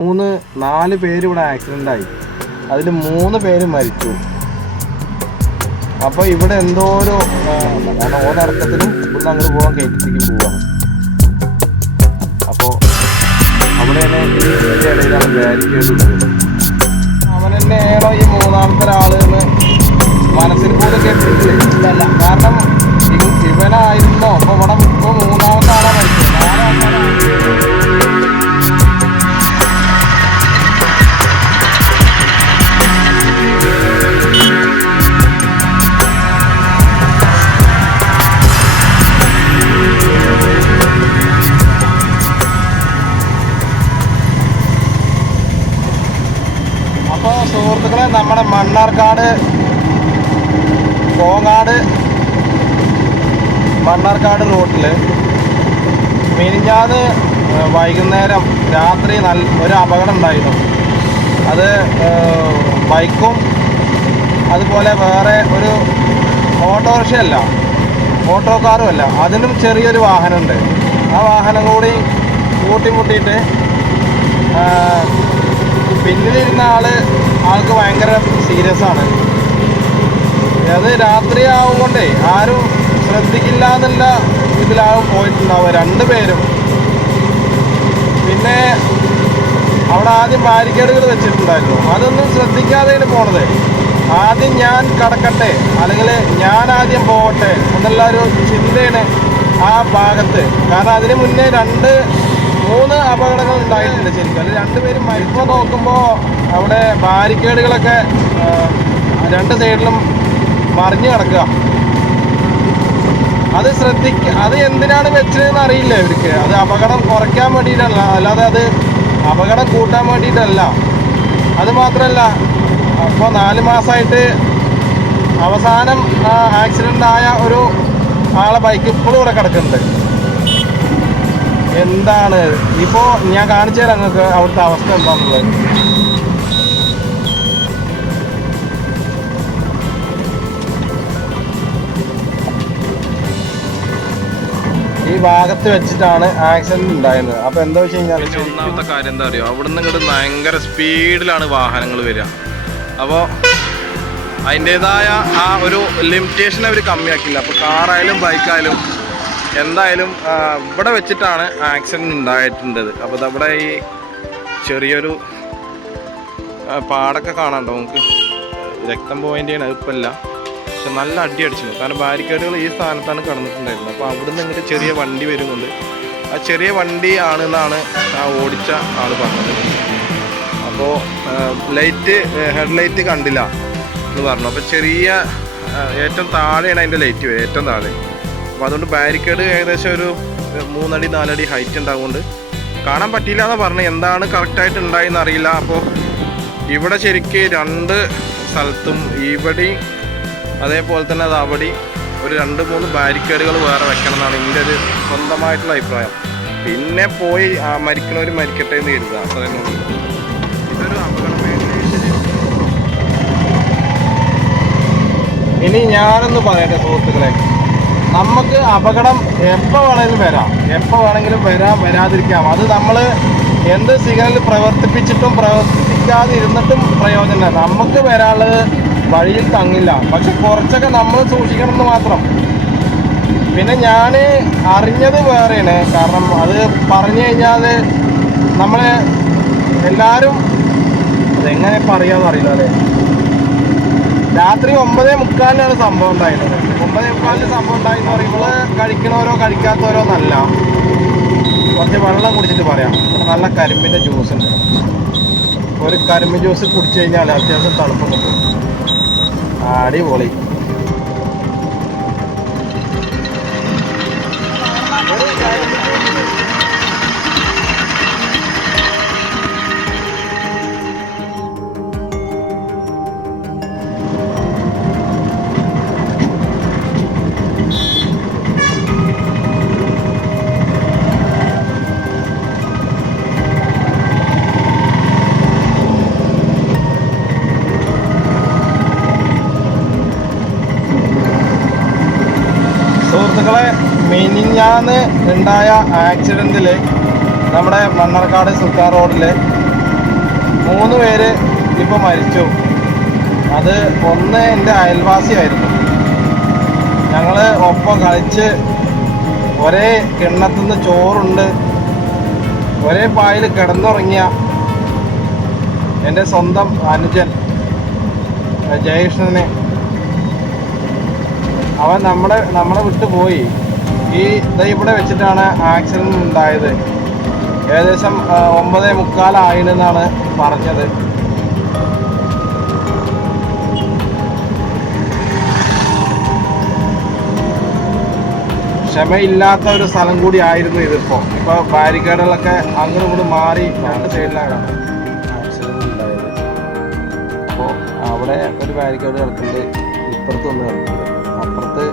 മൂന്ന് നാല് പേര് ഇവിടെ ആക്സിഡന്റ് ആയി. അതിൽ മൂന്ന് പേര് മരിച്ചു. അപ്പോൾ ഇവിടെ എന്തോ ഒരു കാരണം ഓരർത്ഥത്തിലും ഇവിടുന്ന് അങ്ങോട്ട് പോകാൻ കയറ്റിക്കും പോവാണ് അപ്പോൾ അവിടെ തന്നെ ഇടയിലാണ് തന്നെയാണോ ഈ മൂന്നാമത്തെ ഒരാൾ എന്ന് മനസ്സിൽ പോലും കേട്ടിട്ടില്ല. കാരണം ഇവനായിരുന്നോ? അപ്പോൾ ഇവിടെ ഇപ്പോൾ മൂന്നാമത്തെ ആളാ മണ്ണാർക്കാട് റോട്ടിൽ മിനിഞ്ഞാത് വൈകുന്നേരം രാത്രി നല്ല ഒരു അപകടം ഉണ്ടായിരുന്നു. അത് ബൈക്കും അതുപോലെ വേറെ ഒരു ഓട്ടോറിക്ഷയല്ല ഓട്ടോ കാറും അല്ല അതിനും ചെറിയൊരു വാഹനമുണ്ട്. ആ വാഹനം കൂടി കൂട്ടിമുട്ടിയിട്ട് പിന്നിലിരുന്ന ആൾ ആൾക്ക് ഭയങ്കര സീരിയസ് ആണ് അത് രാത്രി ആവും കൊണ്ടേ ആരും ശ്രദ്ധിക്കില്ല എന്നുള്ള ഇതിലാകും പോയിട്ടുണ്ടാവുക രണ്ടുപേരും. പിന്നെ അവിടെ ആദ്യം ബാരിക്കേഡുകൾ വെച്ചിട്ടുണ്ടായിരുന്നു. അതൊന്നും ശ്രദ്ധിക്കാതെയാണ് പോണത്. ആദ്യം ഞാൻ കടക്കട്ടെ അല്ലെങ്കിൽ ഞാൻ ആദ്യം പോകട്ടെ എന്നുള്ള ഒരു ചിന്തയാണ് ആ ഭാഗത്ത്. കാരണം അതിന് മുന്നേ രണ്ട് മൂന്ന് അപകടങ്ങൾ ഉണ്ടായിട്ടുണ്ട് ശരിക്കും. അതിൽ രണ്ടുപേരും മരിച്ചു നോക്കുമ്പോൾ അവിടെ ബാരിക്കേഡുകളൊക്കെ രണ്ട് സൈഡിലും മറിഞ്ഞു കിടക്കുക. അത് ശ്രദ്ധിക്ക അത് എന്തിനാണ് വെച്ചതെന്ന് അറിയില്ല ഇവർക്ക്. അത് അപകടം കുറയ്ക്കാൻ വേണ്ടിയിട്ടല്ല അല്ലാതെ അത് അപകടം കൂട്ടാൻ വേണ്ടിയിട്ടല്ല. അത് മാത്രമല്ല അപ്പോൾ നാല് മാസമായിട്ട് അവസാനം ആക്സിഡന്റ് ആയ ഒരു ആളെ ബൈക്ക് ഇപ്പോഴും ഇവിടെ കിടക്കുന്നുണ്ട്. എന്താണ്? ഇപ്പോൾ ഞാൻ കാണിച്ചു തരാം നിങ്ങൾക്ക് അവിടുത്തെ അവസ്ഥ എന്താണെന്നുള്ളത് ഈ ഭാഗത്ത് വെച്ചിട്ടാണ് ആക്സിഡന്റ് ഉണ്ടായത്. അപ്പൊ എന്താ വെച്ച് കഴിഞ്ഞാൽ ഒന്നാമത്തെ കാര്യം എന്താ അറിയോ? അവിടുന്ന് ഇങ്ങോട്ട് ഭയങ്കര സ്പീഡിലാണ് വാഹനങ്ങൾ വരിക. അപ്പോൾ അതിന്റെതായ ആ ഒരു ലിമിറ്റേഷൻ അവർ കമ്മിയാക്കില്ല അപ്പോൾ കാറായാലും ബൈക്കായാലും എന്തായാലും ഇവിടെ വെച്ചിട്ടാണ് ആക്സിഡന്റ് ഉണ്ടായിട്ടുണ്ടത്. അപ്പോൾ ഇതവിടെ ഈ ചെറിയൊരു പാടൊക്കെ കാണാണ്ടോ നമുക്ക് രക്തം പോയിന്റ് ചെയ്യണം ഇല്ല. പക്ഷെ നല്ല അടി അടിച്ചിരുന്നു. കാരണം ബാരിക്കേഡുകൾ ഈ സ്ഥാനത്താണ് കിടന്നിട്ടുണ്ടായിരുന്നത്. അപ്പോൾ അവിടുന്ന് ഇങ്ങോട്ട് ചെറിയ വണ്ടി വരുന്നുണ്ട്. ആ ചെറിയ വണ്ടി ആണെന്നാണ് ആ ഓടിച്ച ആൾ പറഞ്ഞത്. അപ്പോൾ ലൈറ്റ് ഹെഡ് ലൈറ്റ് കണ്ടില്ല എന്ന് പറഞ്ഞു. അപ്പോൾ ചെറിയ ഏറ്റവും താഴെയാണ് അതിന്റെ ലൈറ്റ് വരിക ഏറ്റവും താഴെ. അപ്പോൾ അതുകൊണ്ട് ബാരിക്കേഡ് ഏകദേശം ഒരു മൂന്നടി നാലടി ഹൈറ്റ് ഉണ്ടാവുകൊണ്ട് കാണാൻ പറ്റിയില്ല എന്ന് പറഞ്ഞു എന്താണ് കറക്റ്റായിട്ട് ഉണ്ടായെന്ന് അറിയില്ല. അപ്പോൾ ഇവിടെ ശരിക്ക് രണ്ട് സ്ഥലത്തും ഇവിടെ അതേപോലെ തന്നെ അത് അവിടെ ഒരു രണ്ട് മൂന്ന് ബാരിക്കേഡുകൾ വേറെ വെക്കണം എന്നാണ് എന്റെ ഒരു സ്വന്തമായിട്ടുള്ള അഭിപ്രായം. പിന്നെ പോയി മരിക്കണവർ മരിക്കട്ടെ എന്ന് കരുതുക. അത്രയും. ഇതൊരു അപകടം ഇനി ഞാനൊന്ന് പറയട്ടെ സുഹൃത്തുക്കളെ. നമുക്ക് അപകടം എപ്പോൾ വേണമെങ്കിലും വരാം. എപ്പോൾ വേണമെങ്കിലും വരാം വരാതിരിക്കാം. അത് നമ്മൾ എന്ത് സിഗ്നൽ പ്രവർത്തിപ്പിച്ചിട്ടും പ്രവർത്തിപ്പിക്കാതെ ഇരുന്നിട്ടും പ്രയോജനമില്ല. നമുക്ക് വരാനുള്ളത് വഴിയിൽ തങ്ങില്ല. പക്ഷെ കുറച്ചൊക്കെ നമ്മൾ സൂക്ഷിക്കണം എന്ന് മാത്രം. പിന്നെ ഞാൻ അറിഞ്ഞത് വേറെയാണ്. കാരണം അത് പറഞ്ഞു കഴിഞ്ഞാൽ നമ്മൾ എല്ലാവരും അതെങ്ങനെ പറയാന്ന് അറിയില്ല അല്ലേ? രാത്രി ഒമ്പതേ മുക്കാലിനാണ് സംഭവം ഉണ്ടായത് ഒമ്പതേ മുക്കാലിന് സംഭവം ഉണ്ടായെന്ന് പറയുമ്പോൾ കഴിക്കണവരോ കഴിക്കാത്തവരോ എന്നല്ല. കുറച്ച് വെള്ളം കുടിച്ചിട്ട് പറയാം. നല്ല കരിമ്പിന്റെ ജ്യൂസ് ഉണ്ട്. ഒരു കരിമ്പ് ജ്യൂസ് കുടിച്ചു കഴിഞ്ഞാൽ അത്യാവശ്യം തണുപ്പ് കിട്ടും അടിപൊളി. മിനിഞ്ഞാന്ന് ഉണ്ടായ ആക്സിഡന്റിൽ നമ്മുടെ മണ്ണാർക്കാട് സുൽത്താൻ റോഡിൽ മൂന്ന് പേര് ഇപ്പോൾ മരിച്ചു. അത് ഒന്ന് എന്റെ അയൽവാസിയായിരുന്നു. ഞങ്ങൾ ഒപ്പം കളിച്ച് ഒരേ കിണ്ണത്തുനിന്ന് ചോറുണ്ട് ഒരേ പായിൽ കിടന്നുറങ്ങിയ എന്റെ സ്വന്തം അനുജൻ ജയകൃഷ്ണനെ അവൻ നമ്മളെ നമ്മളെ വിട്ടു പോയി ഈ ഇവിടെ വെച്ചിട്ടാണ് ആക്സിഡന്റ് ഉണ്ടായത്. ഏകദേശം ഒമ്പത് മുക്കാലായിരുന്നാണ് പറഞ്ഞത്. ക്ഷമയില്ലാത്ത ഒരു സ്ഥലം കൂടി ആയിരുന്നു ഇതിപ്പോ. ഇപ്പൊ ബാരിക്കേഡുകളൊക്കെ അങ്ങോട്ടും കൂടി മാറി രണ്ട് സൈഡിലാണ് അപ്പോൾ അവിടെ ഒരു ബാരിക്കേഡ് കിടക്കുന്നുണ്ട് ഇപ്പുറത്തൊന്ന് കിടക്കുന്നുണ്ട് അപ്പുറത്ത്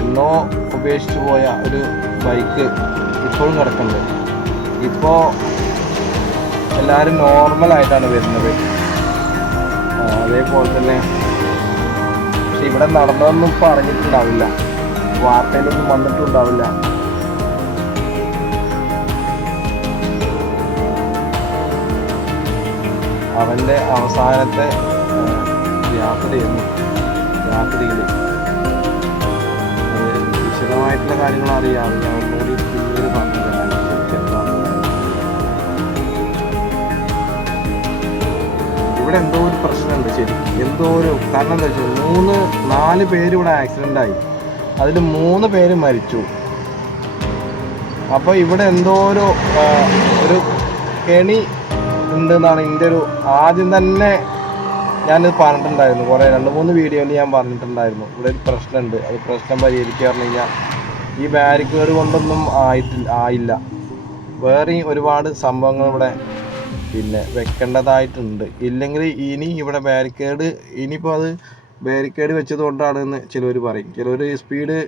എന്നോ ഉപേക്ഷിച്ചു പോയ ഒരു ബൈക്ക് ഇപ്പോഴും കിടക്കുന്നുണ്ട്. ഇപ്പോൾ എല്ലാവരും നോർമലായിട്ടാണ് വരുന്നത്. അതേപോലെ തന്നെ പക്ഷെ ഇവിടെ നടന്നതൊന്നും ഇപ്പോൾ അറിഞ്ഞിട്ടുണ്ടാവില്ല വാർത്തയിലൊന്നും വന്നിട്ടുണ്ടാവില്ല. അവന്റെ അവസാനത്തെ യാത്രയായിരുന്നു. രാത്രിയിൽ വിശദമായിട്ടുള്ള കാര്യങ്ങൾ അറിയാം. ഞാൻ ഒന്നുകൂടി പിന്നീട് പറഞ്ഞു. ഇവിടെ എന്തോ ഒരു പ്രശ്നമുണ്ട് ശരി. എന്തോ ഒരു കാരണം എന്താ വെച്ചാൽ മൂന്ന് നാല് പേര് ഇവിടെ ആക്സിഡന്റ് ആയി. അതിൽ മൂന്ന് പേര് മരിച്ചു. അപ്പോൾ ഇവിടെ എന്തോ ഒരു ഒരു കെണി ഉണ്ടെന്നാണ് എന്റെ ഒരു ആദ്യം തന്നെ ഞാനിത് പറഞ്ഞിട്ടുണ്ടായിരുന്നു. കുറേ രണ്ട് മൂന്ന് വീഡിയോയിൽ ഞാൻ പറഞ്ഞിട്ടുണ്ടായിരുന്നു. ഇവിടെ ഒരു പ്രശ്നമുണ്ട്. അത് പ്രശ്നം പരിഹരിക്കുക പറഞ്ഞു കഴിഞ്ഞാൽ ഈ ബാരിക്കേഡ് കൊണ്ടൊന്നും ആയിട്ടില്ല ആയില്ല. വേറെ ഒരുപാട് സംഭവങ്ങൾ ഇവിടെ പിന്നെ വെക്കേണ്ടതായിട്ടുണ്ട്. ഇല്ലെങ്കിൽ ഇനി ഇവിടെ ബാരിക്കേഡ് ഇനിയിപ്പോൾ അത് ബാരിക്കേഡ് വെച്ചത് കൊണ്ടാണെന്ന് ചിലർ പറയും. ചിലർ സ്പീഡ്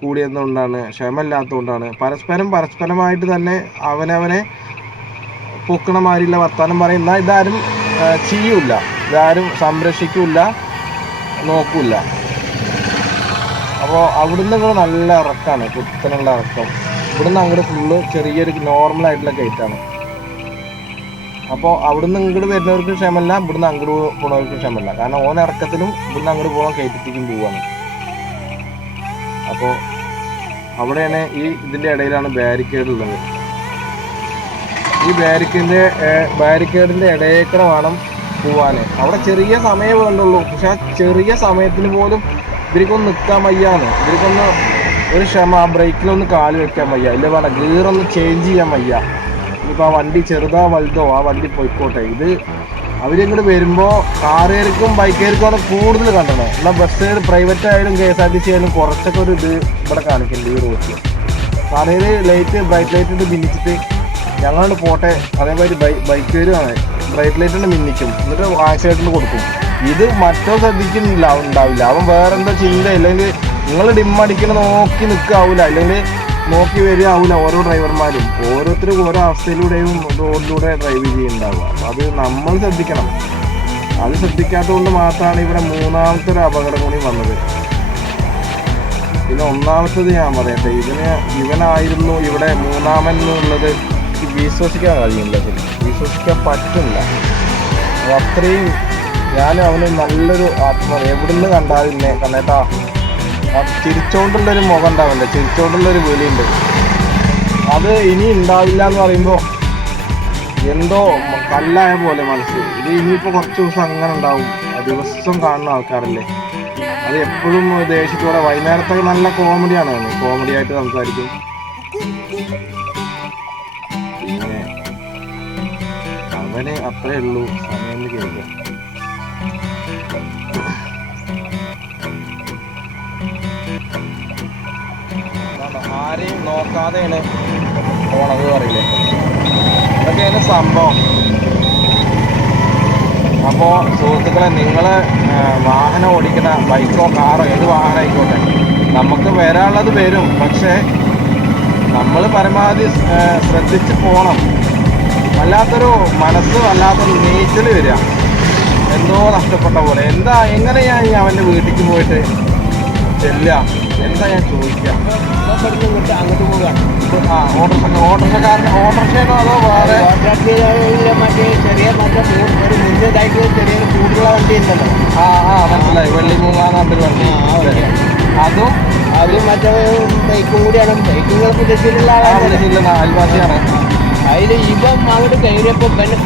കൂടിയതുകൊണ്ടാണ് ക്ഷമമില്ലാത്തതുകൊണ്ടാണ് പരസ്പരം പരസ്പരമായിട്ട് തന്നെ അവനവനെ പൊക്കണ മാതിരിയുള്ള വർത്താനം പറയുന്ന ഇതാരും ചെയ്യൂല ഇതാരും സംരക്ഷിക്കൂല നോക്കൂല അപ്പോൾ അവിടുന്ന് ഇങ്ങനെ നല്ല ഇറക്കാണ് കുത്തനുള്ള ഇറക്കം. ഇവിടുന്ന് അങ്ങോട്ട് ഫുള്ള് ചെറിയൊരു നോർമൽ ആയിട്ടുള്ള കയറ്റാണ് അപ്പോൾ അവിടുന്ന് ഇങ്ങോട്ട് വരുന്നവർക്ക് ക്ഷമല്ല ഇവിടുന്ന് അങ്ങോട്ട് പോണവർക്ക് ക്ഷമല്ല കാരണം ഓൻ ഇറക്കത്തിലും ഇവിടുന്ന് അങ്ങോട്ട് പോകാൻ കയറ്റത്തേക്കും പോവാണ്. അപ്പോൾ അവിടെയാണ് ഈ ഇതിന്റെ ഇടയിലാണ് ബാരിക്കേഡ് ഉള്ളത്. ഈ ബാരിക്കേഡിന്റെ ബാരിക്കേഡിന്റെ ഇടയേക്കടെ വേണം പോവാൻ അവിടെ ചെറിയ സമയമേ വേണ്ടുള്ളൂ. പക്ഷെ ആ ചെറിയ സമയത്തിന് പോലും ഇവർക്കൊന്ന് നിൽക്കാൻ വയ്യാന്ന്. ഇവർക്കൊന്ന് ഒരു ക്ഷമ ആ ബ്രേക്കിലൊന്ന് കാൽ വെക്കാൻ വയ്യ. ഇല്ല വേണ്ട ഗീറൊന്ന് ചേഞ്ച് ചെയ്യാൻ വയ്യ. ഇനിയിപ്പോൾ ആ വണ്ടി ചെറുതോ വലുതോ ആ വണ്ടി പോയിക്കോട്ടെ. ഇത് അവരിങ്ങോട്ട് വരുമ്പോൾ കാറുകാർക്കും ബൈക്കുകാർക്കും ആണ് കൂടുതൽ കണ്ടണം. എന്നാൽ ബസ്സുകാർ പ്രൈവറ്റ് ആയാലും K S R T C ആയാലും കുറച്ചൊക്കെ ഒരു ഇത് ഇവിടെ കാണിക്കുന്നുണ്ട് ഈ റോഡിൽ കാറുകാർ ലൈറ്റ് ബ്രൈറ്റ് ലൈറ്റ് ഇട്ട് മിന്നിച്ചിട്ട് ഞങ്ങളോട് പോട്ടെ. അതേമാതിരി ബൈ ബൈക്കുകാരുമാണ് ബ്രൈറ്റ് ലൈറ്റ് ഇട്ട് മിന്നിക്കും. എന്നിട്ട് ആക്സിഡന്റിൽ കൊടുക്കും. ഇത് മറ്റോ ശ്രദ്ധിക്കുന്നില്ല ഉണ്ടാവില്ല. അവൻ വേറെ എന്താ ചിന്ത അല്ലെങ്കിൽ നിങ്ങൾ ഡിമ്മടിക്കണ നോക്കി നിൽക്കാവൂല അല്ലെങ്കിൽ നോക്കി വരിക ആവൂല ഓരോ ഡ്രൈവർമാരും. ഓരോരുത്തരും ഓരോ അവസ്ഥയിലൂടെയും റോഡിലൂടെ ഡ്രൈവ് ചെയ്യുന്നുണ്ടാവുക. അപ്പോൾ അത് നമ്മൾ ശ്രദ്ധിക്കണം. അത് ശ്രദ്ധിക്കാത്തതുകൊണ്ട് മാത്രമാണ് ഇവിടെ മൂന്നാമത്തെ ഒരു അപകടം കൂടി വന്നത്. പിന്നെ ഒന്നാമത്തത് ഞാൻ പറയട്ടെ ഇതിന് ഇവനായിരുന്നു ഇവിടെ മൂന്നാമൻ എന്നുള്ളത് വിശ്വസിക്കാൻ കഴിയില്ല വിശ്വസിക്കാൻ പറ്റില്ല അത് അത്രയും ഞാൻ അവന് നല്ലൊരു ആത്മ എവിടുന്ന് എന്നെ കണ്ണേട്ടാ ചിരിച്ചോണ്ടുള്ളൊരു മുഖം ഉണ്ടാവില്ല ചിരിച്ചോണ്ടുള്ളൊരു വിളിയുണ്ട്. അത് ഇനി ഉണ്ടാവില്ല എന്ന് പറയുമ്പോൾ എന്തോ കല്ലായ പോലെ മനസ്സ്. ഇത് ഇനിയിപ്പോൾ കുറച്ച് ദിവസം അങ്ങനെ ഉണ്ടാവും. ദിവസം കാണുന്ന ആൾക്കാരല്ലേ. അത് എപ്പോഴും ദേഷ്യത്തോടെ വൈകുന്നേരത്തെ നല്ല കോമഡിയാണ് കോമഡി ആയിട്ട് സംസാരിക്കും. പിന്നെ അവന് അത്രേ ഉള്ളൂ. സമയം കേൾക്കാം കേൾക്കുക ആരെയും നോക്കാതെയാണ് പോണത് പറയില്ലേ? ഇതൊക്കെയാണ് സംഭവം. അപ്പോൾ സുഹൃത്തുക്കളെ നിങ്ങൾ വാഹനം ഓടിക്കുന്ന ബൈക്കോ കാറോ ഏത് വാഹനം ആയിക്കോട്ടെ നമുക്ക് വരാനുള്ളത് വരും. പക്ഷേ നമ്മൾ പരമാവധി ശ്രദ്ധിച്ച് പോകണം വല്ലാത്തൊരു മനസ്സ് വല്ലാത്തൊരു നീച്ചൽ വരിക. എന്തോ നഷ്ടപ്പെട്ട പോലെ. എന്താ എങ്ങനെയാണ് ഞാൻ അവന്റെ വീട്ടിലേക്ക് പോയിട്ട് ചെല്ലുക? എന്താ ഞാൻ ചോദിക്കുക അങ്ങോട്ട് പോകാം ആ ഓട്ടോറിക്ഷ ഓട്ടർഷക്കാരൻ ഓട്ടോറിക്ഷയാണോ അതോ വേറെ മറ്റേ ചെറിയ മറ്റേ ഒരു മുന്നിലായിട്ട് ചെറിയൊരു കൂടുതലുള്ള വണ്ടി ഉണ്ടല്ലോ ആ ആ മനസ്സിലായി. വെള്ളി മൂന്നാം പറഞ്ഞൊരു വണ്ടി. അതും അത് മറ്റേ ബൈക്കും കൂടിയാണ്. ബൈക്കുകൾ പുതിയത്തിലുള്ള ആ ആളാണ്. അയൽവാസിയാണ്. അതിൽ ഇപ്പം അങ്ങോട്ട് കയറിയപ്പോൾ പിന്നെ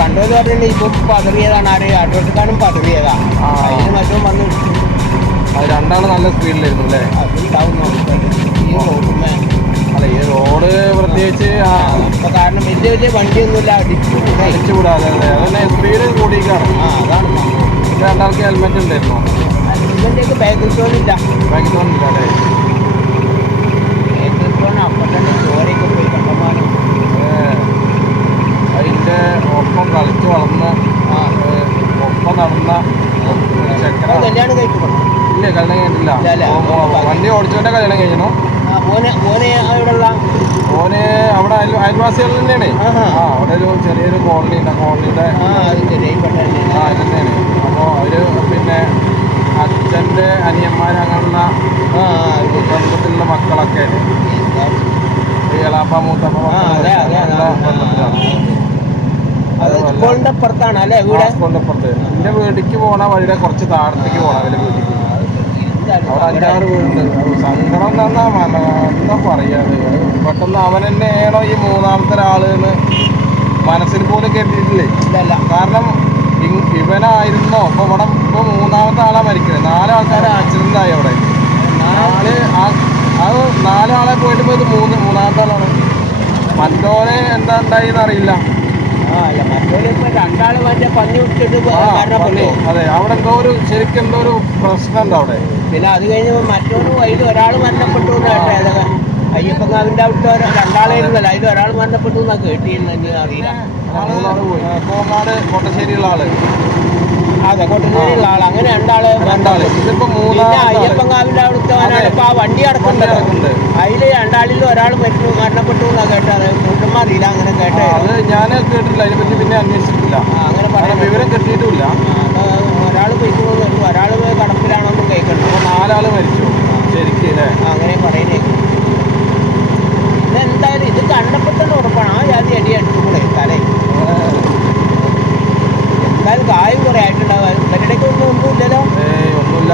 കണ്ടോന്ന് പറഞ്ഞിട്ടുണ്ടെങ്കിൽ ഇപ്പം പതറിയതാണ്. ആര്? ആട്ടോട്ടുകാരും പതറിയതാണ്. അതിന് മറ്റും വന്ന് രണ്ടാളും നല്ല സ്പീഡിലായിരുന്നു അല്ലേ? അല്ല ഈ റോഡ് പ്രത്യേകിച്ച് കാരണം വലിയ വലിയ വണ്ടിയൊന്നുമില്ല അടിച്ചു അടിച്ചു കൂടാതെ അതെ അതന്നെ സ്പീഡ് കൂടിയിക്കാണ് ആ അതാണ് രണ്ടാൾക്ക് ഹെൽമെറ്റ് ഉണ്ടായിരുന്നു? ബാക്കിൽ അല്ലേ? അതിന്റെ ഒപ്പം കളിച്ച് വളർന്ന് ഒപ്പം നടന്ന ചെക്കനാണ്. കല്യാണം കഴിക്കണം ഇല്ല കല്യാണം കഴിഞ്ഞിട്ടില്ല. വണ്ടി ഓടിച്ചോന്റെ കല്യാണം കഴിഞ്ഞു ഓനെ അവിടെ അയൽ അയൽവാസികൾ തന്നെയാണ്. ആ അവിടെ ഒരു ചെറിയൊരു കോളനി ഉണ്ട് ആ കോളനിയുടെ ആ അത് തന്നെയാണ്. അപ്പോൾ അവർ പിന്നെ അച്ഛന്റെ അനിയന്മാർ അങ്ങനെയുള്ള മക്കളൊക്കെ ഇളാപ്പ മൂത്തപ്പ അപ്പുറത്താണ് അല്ലേ വീട്? അപ്പുറത്ത് എന്റെ വീട്ടിലേക്ക് പോണ വഴിയുടെ കുറച്ച് താഴത്തേക്ക് പോണം അവരുടെ വീട്ടിലേക്ക് അഞ്ചാറ് വീടുണ്ട് സങ്കടം തന്നാ മന എന്താ പറയാത് പെട്ടെന്ന് അവൻ തന്നെയാണോ ഈ മൂന്നാമത്തെ ഒരാൾ മനസ്സിൽ പോലും കരുതിയിട്ടില്ലേ കാരണം ഇവനായിരുന്നോ ഇപ്പൊ ഇവിടെ ഇപ്പൊ മൂന്നാമത്തെ ആളാ മരിക്കുന്നത് നാലാൾക്കാരെ ആക്സിഡന്റ് ആയി അവിടെ നാല് അത് നാലാളെ പോയിട്ട് പോയത് മൂന്ന് മൂന്നാമത്തെ ആളാണ്. മറ്റോനെ എന്താ ഉണ്ടായി അറിയില്ല. അതെ അവിടെ എന്തോ ഒരു ശരിക്കും എന്തോ ഒരു പ്രശ്നം ഉണ്ട് അവിടെ. പിന്നെ അത് കഴിഞ്ഞ് മറ്റൊരു അതിൽ ഒരാൾ മരണപ്പെട്ടു അയ്യപ്പങ്കാവിന്റെ അവിടുത്തെ രണ്ടാളായിരുന്നല്ലോ അതിൽ ഒരാൾ മരണപ്പെട്ടു എന്നാ കേട്ടിരുന്നു അറിയില്ല. കോങ്ങാട് കോട്ടശ്ശേരിയുള്ള ആൾ. അതെ കൊട്ടുന്നതിനുള്ള ആൾ അങ്ങനെ രണ്ടാൾ രണ്ടാൾ. ഇതിപ്പോ ആൾ. അയ്യപ്പങ്കാവിന്റെ അവിടുത്തെ അതെ. ഇപ്പൊ ആ വണ്ടി അടക്കുന്നുണ്ട്. അതിൽ രണ്ടാളിൽ ഒരാൾ മരിച്ചു മരണപ്പെട്ടു എന്നാ കേട്ടത്. കൂട്ടന്മാർ അറിയില്ല അങ്ങനെ കേട്ടത് അത് ഞാൻ കേട്ടിട്ടില്ല. അതിനെ പറ്റി പിന്നെ അന്വേഷിച്ചിട്ടില്ല. അങ്ങനെ പറയാൻ വിവരം കിട്ടിയിട്ടില്ല. ഒരാൾ പോയിക്കോന്നു ഒരാൾ കടപ്പിലാണെന്നും കേൾക്കണ്ടു. അപ്പൊ നാലാൾ മരിച്ചു. ശരിക്കും അല്ലേ അങ്ങനെ പറയുന്നേ. ഇതെന്തായാലും ഇത് കണ്ടപ്പെട്ടെന്ന് ഉറപ്പാണ്. ആ ജാതി അടി അടിച്ചുകൂടെ തലേ. എന്തായാലും കായും കുറെ ആയിട്ടുണ്ടാവും. ഇവരുടെയൊക്കെ ഒന്നും ഒന്നുമില്ലല്ലോ. ഒന്നുമില്ല.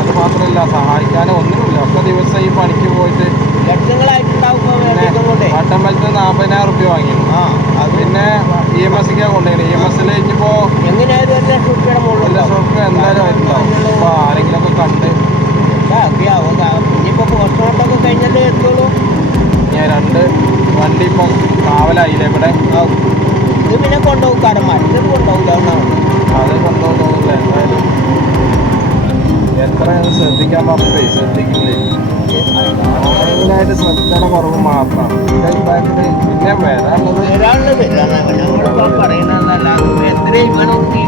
അത് മാത്രമല്ല സഹായിക്കാനോ ഒന്നുമില്ല ഒക്കെ ദിവസം ഈ പണിക്ക് പോയിട്ട് ലക്ഷങ്ങളായിട്ടുണ്ടാവും വട്ടമ്പലത്ത് നാൽപ്പതിനായിരം റുപ്യ വാങ്ങി. ആ പിന്നെ ഇ എം എസ് കൊണ്ടുപോയി ഇ എം എസിൽ ഇനിയിപ്പോ എങ്ങനെയായാലും ഒരു ലക്ഷം റുപ്യയുടെ മുകളിൽ ലക്ഷം റുപ്യ എന്തായാലും ആയിട്ടുണ്ടാവും അപ്പൊ ആരെങ്കിലും ഒക്കെ കണ്ട് ഇനിയിപ്പോ പോസ്റ്റ്മോർട്ടമൊക്കെ കഴിഞ്ഞല്ലേ എത്തുള്ളൂ. ഞാൻ രണ്ട് വണ്ടി ഇപ്പം കാവലായില്ലേ ഇവിടെ? ഇത് പിന്നെ കൊണ്ടുപോകും കടമാർ ഇത് കൊണ്ടുപോകില്ല ഒന്നാമത് അത് കൊണ്ടുപോകുന്നില്ല എത്രയാണ് എത്ര ശ്രദ്ധിക്കാൻ പറഞ്ഞേ ശ്രദ്ധിക്കില്ലേ മെയിനായിട്ട് ശ്രദ്ധിക്കണ കുറവ് മാത്രമാണ്. എന്റെ അഭിപ്രായത്തിൽ പിന്നെ വരാനുള്ളത് വരാനുള്ളത് ഞങ്ങളിപ്പോൾ പറയുന്നതല്ല എത്ര ഇവനൊക്കെ